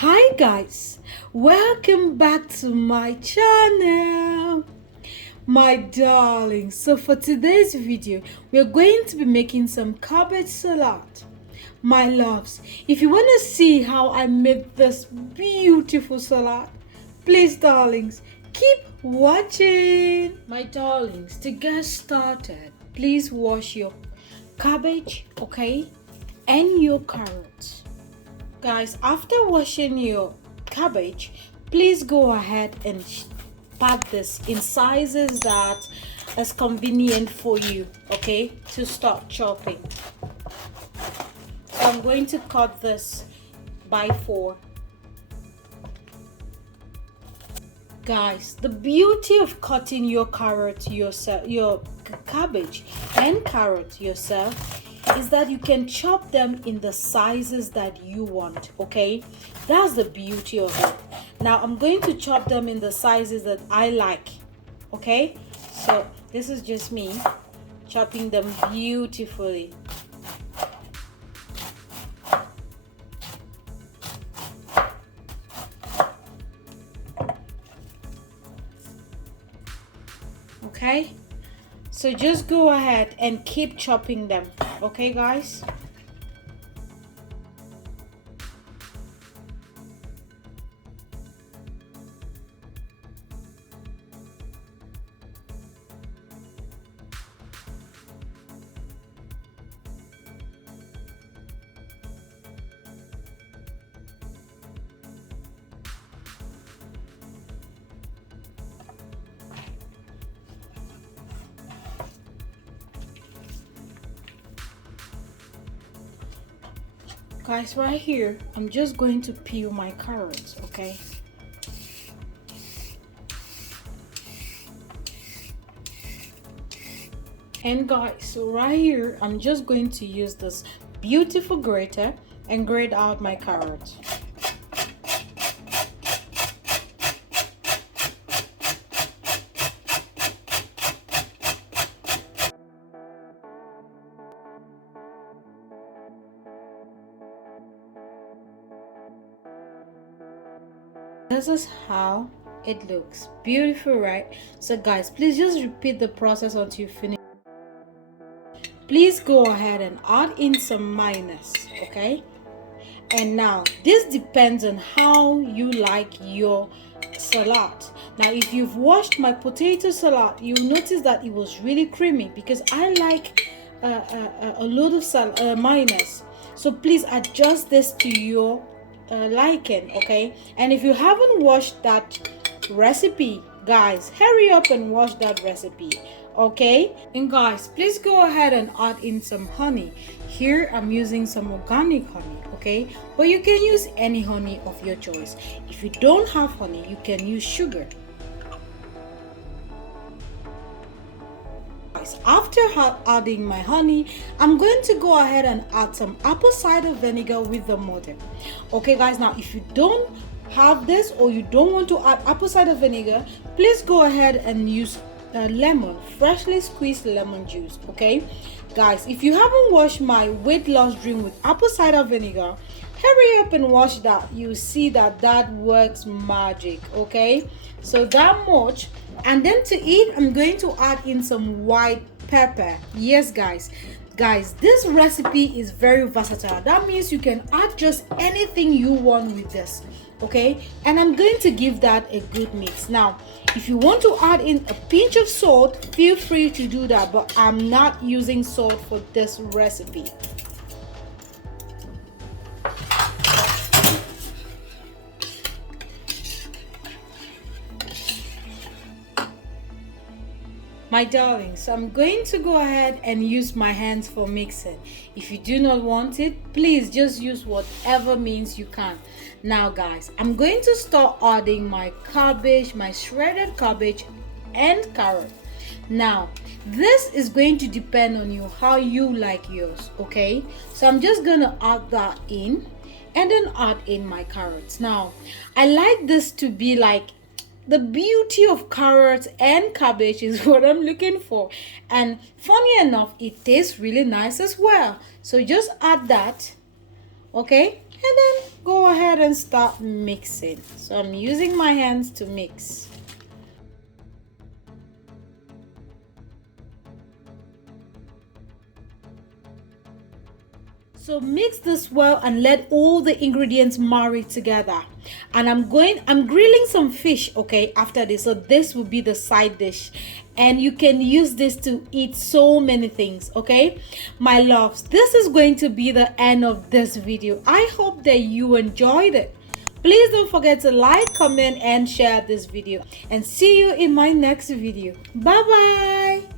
Hi guys, welcome back to my channel, my darlings. So for today's video, we're going to be making some cabbage salad. My loves, if you want to see how I made this beautiful salad, please darlings, keep watching. My darlings, to get started, please wash your cabbage, okay, and your carrots. Guys, after washing your cabbage, please go ahead and pat this in sizes that is convenient for you, okay, to start chopping. So I'm going to cut this by 4. Guys, the beauty of cutting your carrot yourself, your cabbage and carrot yourself, is that you can chop them in the sizes that you want, okay? That's the beauty of it. Now I'm going to chop them in the sizes that I like, okay? So this is just me chopping them beautifully. Okay, so just go ahead and keep chopping them, okay guys? Guys, right here, I'm just going to peel my carrots, okay? And guys, so right here, I'm just going to use this beautiful grater and grate out my carrots. This is how it looks. Beautiful, right? So guys, please just repeat the process until you finish. Please go ahead and add in some mayonnaise, okay? And now this depends on how you like your salad. Now if you've watched my potato salad, you'll notice that it was really creamy because I like a lot of mayonnaise. So please adjust this to your liking, okay? And if you haven't watched that recipe, guys, hurry up and watch that recipe, okay? And guys, please go ahead and add in some honey. Here I'm using some organic honey, okay? But you can use any honey of your choice. If you don't have honey, you can use sugar. After adding my honey, I'm going to go ahead and add some apple cider vinegar with the mother. Okay guys, now if you don't have this or you don't want to add apple cider vinegar, please go ahead and use lemon, freshly squeezed lemon juice, okay? Guys, if you haven't watched my weight loss drink with apple cider vinegar, hurry up and watch that. You see that works magic, okay? So that much. And then to eat, I'm going to add in some white pepper. Yes guys, this recipe is very versatile. That means you can add just anything you want with this, okay? And I'm going to give that a good mix. Now if you want to add in a pinch of salt, feel free to do that, but I'm not using salt for this recipe. My darlings, I'm going to go ahead and use my hands for mixing. If you do not want it, please just use whatever means you can. Now guys, I'm going to start adding my cabbage, my shredded cabbage and carrot. Now this is going to depend on you, how you like yours, okay? So I'm just gonna add that in and then add in my carrots. Now I like this to be like the beauty of carrots and cabbage is what I'm looking for, and funny enough, it tastes really nice as well. So just add that, okay? then go ahead and start mixing. So I'm using my hands to mix. So mix this well and let all the ingredients marry together. And I'm grilling some fish, okay, after this. So this will be the side dish. And you can use this to eat so many things, okay? My loves, this is going to be the end of this video. I hope that you enjoyed it. Please don't forget to like, comment, and share this video. And see you in my next video. Bye-bye.